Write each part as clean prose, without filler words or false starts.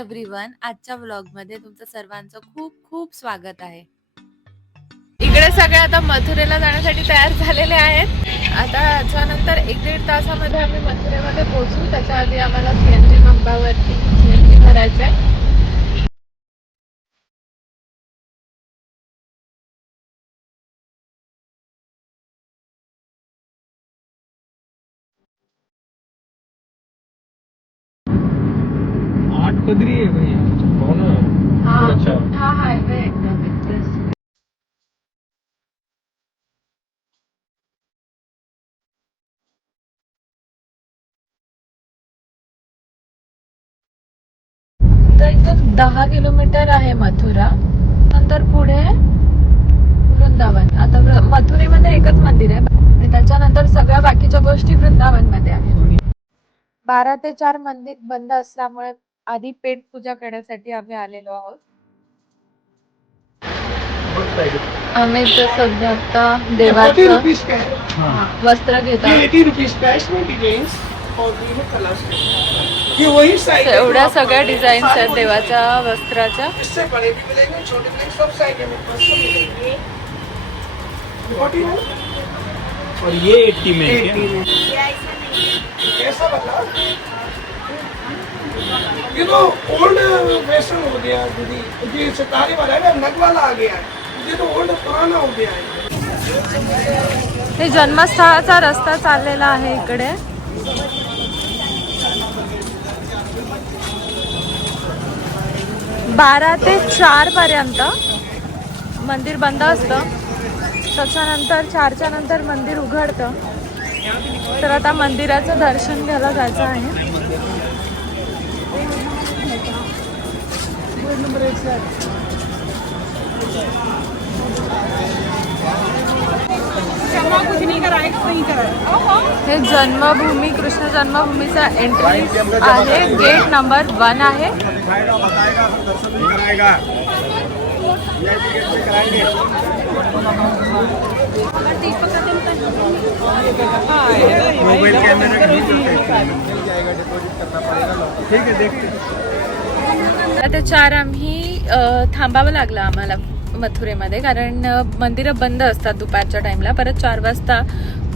Everyone, आजच्या व्लॉगमध्ये तुमचं सर्वांचं खूप खूप स्वागत आहे. इकडे सगळे आता मथुरेला जाण्यासाठी तयार झालेले आहेत. आता याच्यानंतर 1-1.5 तासामध्ये आम्ही मथुरेमध्ये पोहोचू. त्याच्या आधी आम्हाला सीएनजी पंपावरती सीएनजी भरायचं आहे. पदरी है भैया। हा हायवे एकदम एक्सप्रेस. तर इथून 10 किलोमीटर आहे मथुरा. नंतर पुढे वृंदावन. आता मथुरेमध्ये एकच मंदिर आहे आणि त्याच्यानंतर सगळ्या बाकीच्या गोष्टी वृंदावन मध्ये आहेत. 12 ते 4 मंदिर बंद असल्यामुळे आधी पेट पूजा करण्यासाठी आम्ही आलेलो आहोत. आम्ही तर सध्या आता देवाचं वस्त्र घेत आहोत. एवढ्या सगळ्या डिझाईन्स आहेत देवाच्या वस्त्राच्या. और ये 80 में है। कैसा लगा? ये तो ओल्ड फैशन हो गया दीदी, ये सितारे वाला है ना, नग वाला आ गया है, ये तो ओल्ड पुराना हो गया है. हे जन्मस्थळाचा रस्ता चाललेला आहे इकडे. बारा ते 4 पर्यंत मंदिर बंद असतं. त्याच्यानंतर 4च्या नंतर मंदिर उघडतं. तर आता मंदिराचं दर्शन घ्यायला जायचं आहे. हे जन्मभूमी, कृष्ण जन्मभूमीचा एंट्री आहे. गेट नंबर 1 आहे. मोबाइल कैमरा ठीक है, देखते. आता 4 आम्ही थांबावं लागलं आम्हाला मथुरेमध्ये, कारण मंदिरं बंद असतात दुपारच्या टाइमला. परत 4 वाजता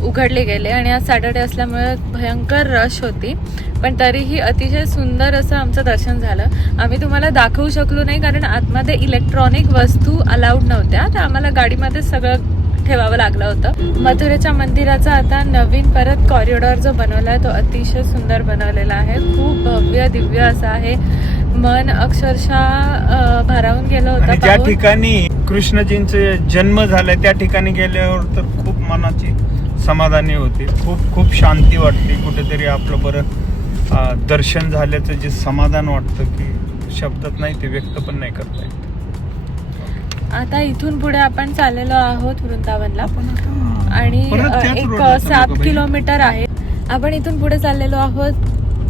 उघडले गेले आणि आज सॅटर्डे असल्यामुळे भयंकर रश होती. पण तरीही अतिशय सुंदर असं आमचं दर्शन झालं. आम्ही तुम्हाला दाखवू शकलो नाही कारण आतमध्ये इलेक्ट्रॉनिक वस्तू अलाउड नव्हत्या. तर आम्हाला गाडीमध्ये सगळं ठेवावं लागलं होतं. मथुरेच्या मंदिराचा आता नवीन परत कॉरिडॉर जो बनवला आहे तो अतिशय सुंदर बनवलेला आहे. खूप भव्य दिव्य असा आहे. मन अक्षरशः भारावून गेलं होतं. ज्या ठिकाणी कृष्णजींचे जन्म झालाय त्या ठिकाणी गेल्यावर तर खूप मनाची समाधानी होते. खूप शांती वाटते. कुठेतरी आपलं बरं दर्शन झाल्याचं जे समाधान वाटतं की शब्दात नाही, ते व्यक्त पण नाही करता येत. आता इथून पुढे आपण चाललेलो आहोत वृंदावनला आणि एक 7 किलोमीटर आहे. आपण इथून पुढे चाललेलो आहोत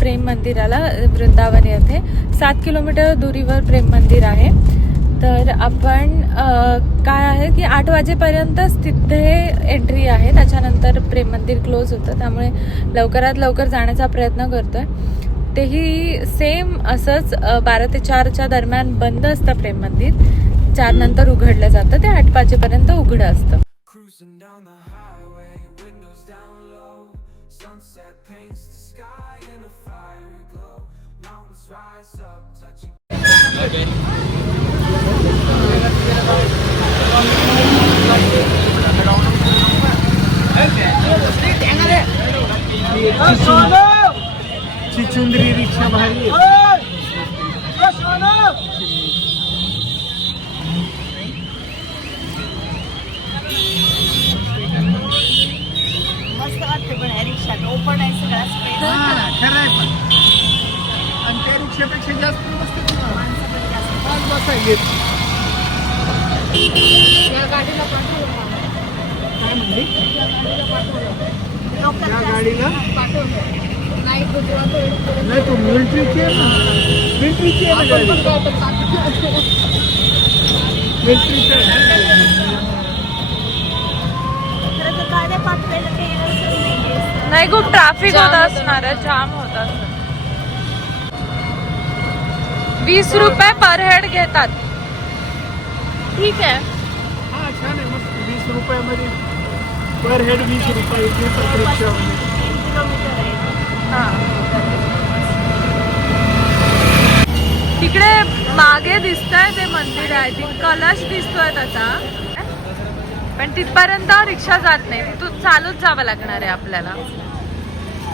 प्रेम मंदिराला. वृंदावन येथे 7 किलोमीटर दुरीवर प्रेम मंदिर आहे. तर आपण काय आहे की 8 वाजेपर्यंतच तिथे एंट्री आहे. त्याच्यानंतर प्रेम मंदिर क्लोज होतं. त्यामुळे लवकरात लवकर जाण्याचा प्रयत्न करतोय. तेही सेम असंच 12 ते 4च्या दरम्यान बंद असतं प्रेम मंदिर. 4 नंतर उघडलं जातं. ते 8 वाजेपर्यंत उघडं असतं. चिचुंद्री रिक्षा भारी मस्त वाटते पण रिक्षात ओपन आहे सगळा स्पेस. खरं आहे. पण आणि त्या रिक्षापेक्षा जास्त मस्त बसायला. या गाडीला पाठवलं. काय म्हणली? या गाडीला पाठवलं नाही गुजरात नाही, तो मिलिटरीची आहे ना. मिलिटरीची आहे ना गाडी. मिलिटरीची नाही, खूप ट्रॅफिक होत असणार आहे. जाम होत असणार. 20 रुपये पर हेड घेतात. ठीक आहे. हा छान आहे मस्त. 20 रुपयामध्ये पर हेड 20 रुपये रिक्षामध्ये. हा. तिकडे मागे दिसतंय ते मंदिर आहे, ती कलश दिसतोय त्याचा, पण तिथपर्यंत रिक्षा जात नाही, तिथून चालूच जावं लागणार आहे आपल्याला.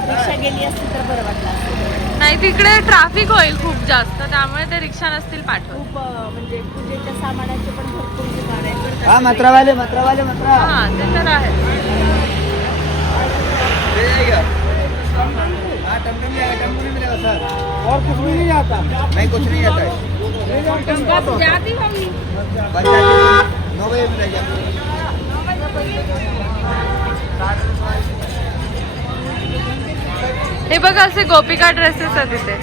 रिक्षा गेली असती तर बरं वाटलं असतं. नाही तिकडे ट्रॅफिक होईल खूप जास्त, त्यामुळे ते रिक्षा नसतील पाठवत. खूप म्हणजे पूजेच्या सामानाचे पण भरपूर दुकान आहेत. हा मत्रावाले मत्रा हा ते तर आहे. हाँ टमटम में टमटम नहीं मिलेगा सर और कुछ भी नहीं आता नहीं कुछ नहीं आता है जाती होंगी. बस जाके 9 बजे मिलेगा हे बघा असे गोपिका ड्रेसेस आहेत तिथे.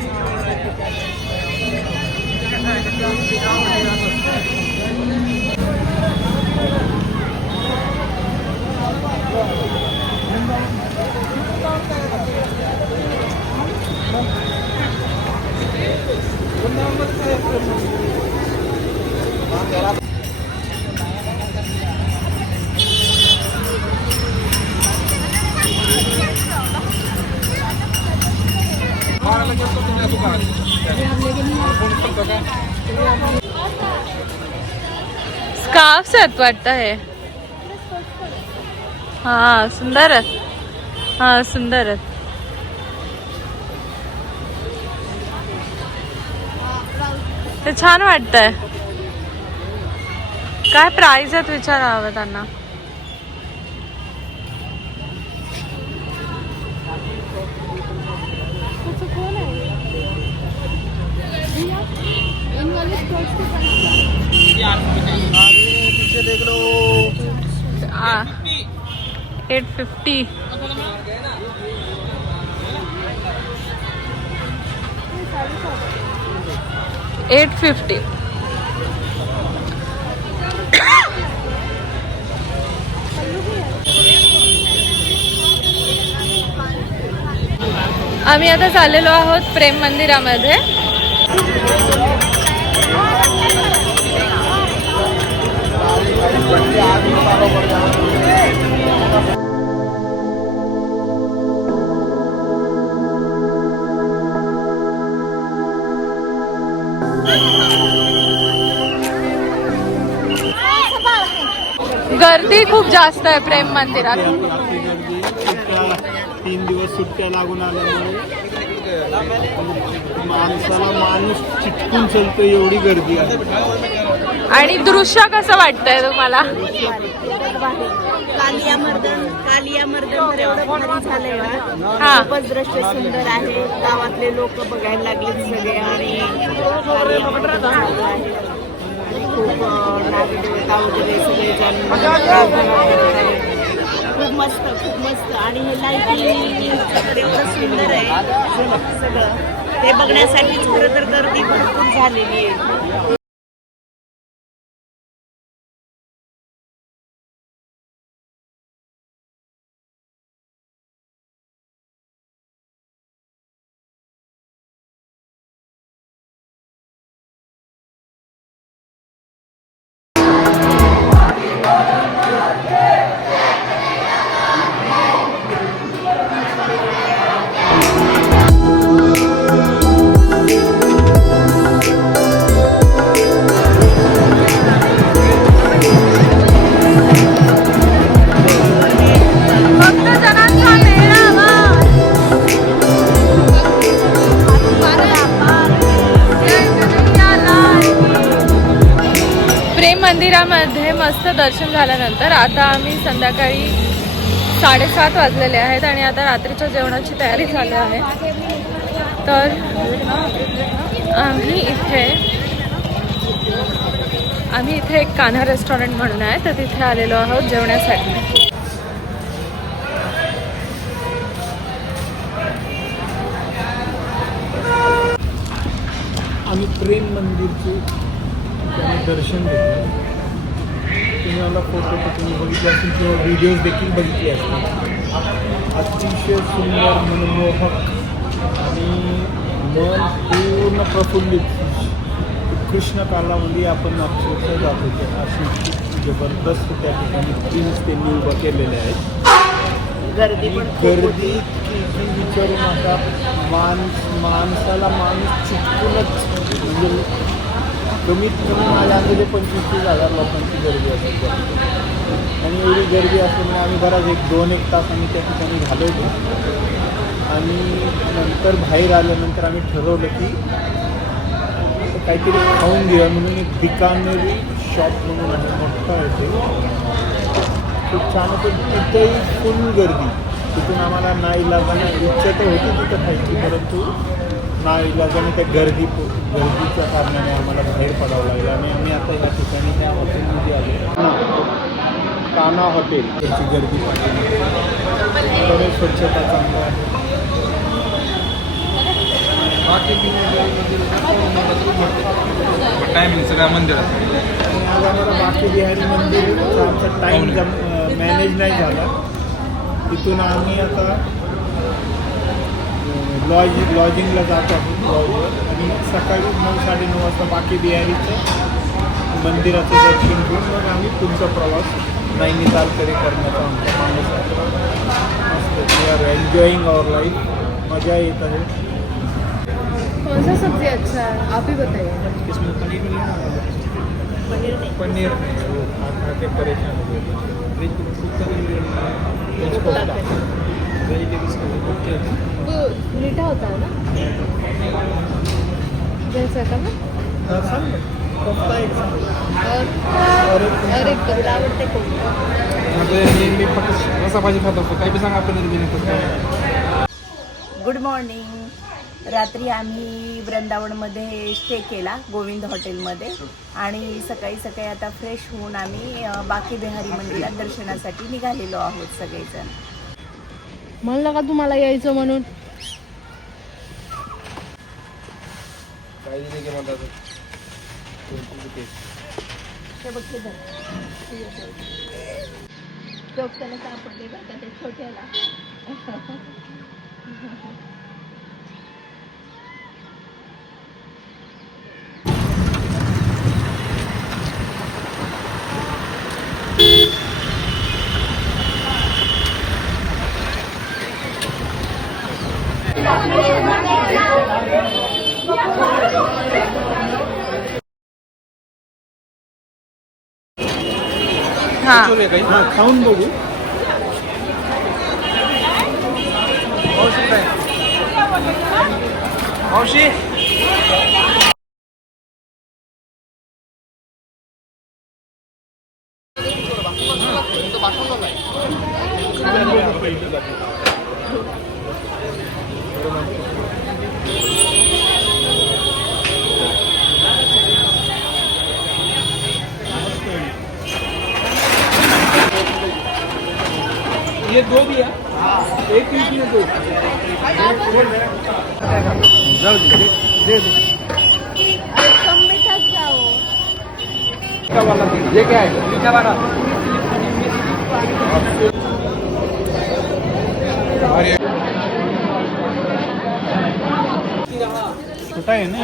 स्कार्फ्स आहेत वाटतं हे. हा सुंदर आहेत. हा सुंदर आहेत. ते छान वाटतंय. काय प्राइस आहेत विचारावं त्यांना. पीछे देख लो 850. $850. आम्ही आता चाललेलो आहोत प्रेम मंदिरामध्ये. गर्दी खूप जास्त आहे प्रेम मंदिरात. 3 दिवस सुट्ट्या लागून आल्यामुळे माणसाला माणूस चिटकून चलतो एवढी गर्दी आहे. आणि दृश्य कसं वाटतंय तुम्हाला? कालियामर्दन तर एवढं भारी झालंय ना. हा खूपच दृश्य सुंदर आहे. गावातले लोक बघायला लागले सगळे आणि खूप नागदेवता वगैरे सगळे जण खूप मस्त आणि हे लाईटिंग एवढं सुंदर आहे सगळं. ते बघण्यासाठीच खरं तर गर्दी भरपूर झालेली आहे. मंदिरामध्ये मस्त दर्शन झाल्यानंतर आता आम्ही संध्याकाळी 7:30 वाजलेले आहेत आणि आता रात्रीच्या जेवणाची तयारी झाली आहे. तर आम्ही इथे एक कान्हा रेस्टॉरंट म्हणून आहे, तर तिथे आलेलो आहोत जेवण्यासाठी. आम्ही प्रेम मंदिरचे दर्शन घेतलं. तुम्ही मला फोटो तुम्ही बघितले असतील किंवा व्हिडिओज देखील बघितले असतील. अतिशय सुंदर मनमोहक आणि मन पूर्ण प्रफुल्लित कृष्ण कालामध्ये आपण अक्षरशः जात होतो. अशी जबरदस्त त्या ठिकाणी स्क्रीन्स त्यांनी उभं केलेले आहेत. गर्दी पण खूप गर्दी होती. की विचारू नका. माणसाला माणूस चिटकूनच म्हणजे कमीत कमी माझ्या अंदाजे 25,000 लोकांची गर्दी असेल. आणि एवढी गर्दी असल्यामुळे आम्ही बराच 1-2 तास आम्ही त्या ठिकाणी घालवलो. आणि नंतर बाहेर आल्यानंतर आम्ही ठरवलं की काहीतरी खाऊन घेऊया म्हणून एक बिकानेरी शॉप म्हणून आहे, मोठं आहे ते. खूप छान होतं. तिथंही फुल गर्दी. तिथून आम्हाला नाईलाजाने इच्छा तर होती तिथं खायची, परंतु नाईलाजाने त्या गर्दीच्या कारणाने आम्हाला बाहेर पडावं लागलं. आणि आम्ही आता या ठिकाणी त्या हॉटेलमध्ये आलो, काना हॉटेल. त्याची गर्दी पाहिजे, बरेच स्वच्छता चांगली आहे. टायमिंग सगळ्या मंदिरात. आणि आज आम्हाला बाकी बिहारी मंदिर आमचा टाईम मॅनेज नाही झाला. तिथून आम्ही आता लॉजिंगला जात आहोत लॉजवर. आणि सकाळी 9-9:30 वाजता बाकी बिहारीचं मंदिराचं दर्शन घेऊन मग आम्ही पुढचा प्रवास नैनितालकडे करण्याचा आमचा मानस आहे. मस्त we are enjoying our life. मजा येत आहे. कौन सा सब्जी अच्छा है आप ही बताइए. इसमें पनीर मिलेगा. पनीर नाही. पनीर नहीं, वो खा के परेशान हो गए. वो मीठा होता है ना जैसा का ना. कोफ्ता एक और एक तुला आवडते कोणतं? मी फक्त रसा भाजी खात असतो. काही बी सांगा पनीर बिनी. Good morning. रात्री आम्ही वृंदावनमध्ये स्टे केला गोविंद हॉटेलमध्ये. आणि सकाळी सकाळी आता फ्रेश होऊन आम्ही बाकी बिहारी मंदिरात दर्शनासाठी निघालेलो आहोत सगळेजण. म्हणलं का तुम्हाला यायचं म्हणून. काय दिले की म्हणतात ते बघ ते धर. डॉक्टरला सापडले बघा ते छोट्याला. हां हां खाऊन बघू. मावशी ये 2 दिया. एक पीस में 2. जाओ दे. कम मीठा क्या हो. ये क्या है मीठा वाला. छोटा है ना.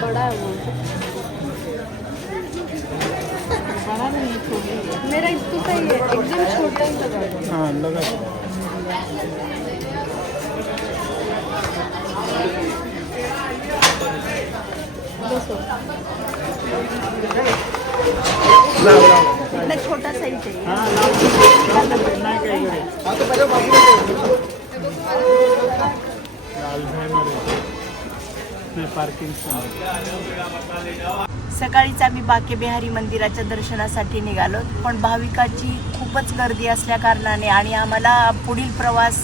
बड़ा है वो. बड़ा नहीं छोटा. मेरा इसको सही है एकदम छोटा ही लगा. हाँ लगा. इतना छोटा साइज आहे. हाँ नाही काही पार्किंग. सकाळीच आम्ही बाके बिहारी मंदिराच्या दर्शनासाठी निघालो. पण भाविकाची खूपच गर्दी असल्या कारणाने आणि आम्हाला पुढील प्रवास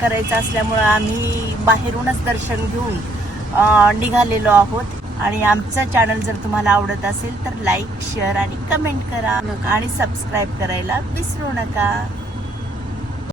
करायचा असल्यामुळं आम्ही बाहेरूनच दर्शन घेऊन निघालेलो आहोत. आणि आमचं चॅनल जर तुम्हाला आवडत असेल तर लाईक शेअर आणि कमेंट करा आणि सबस्क्राईब करायला विसरू नका.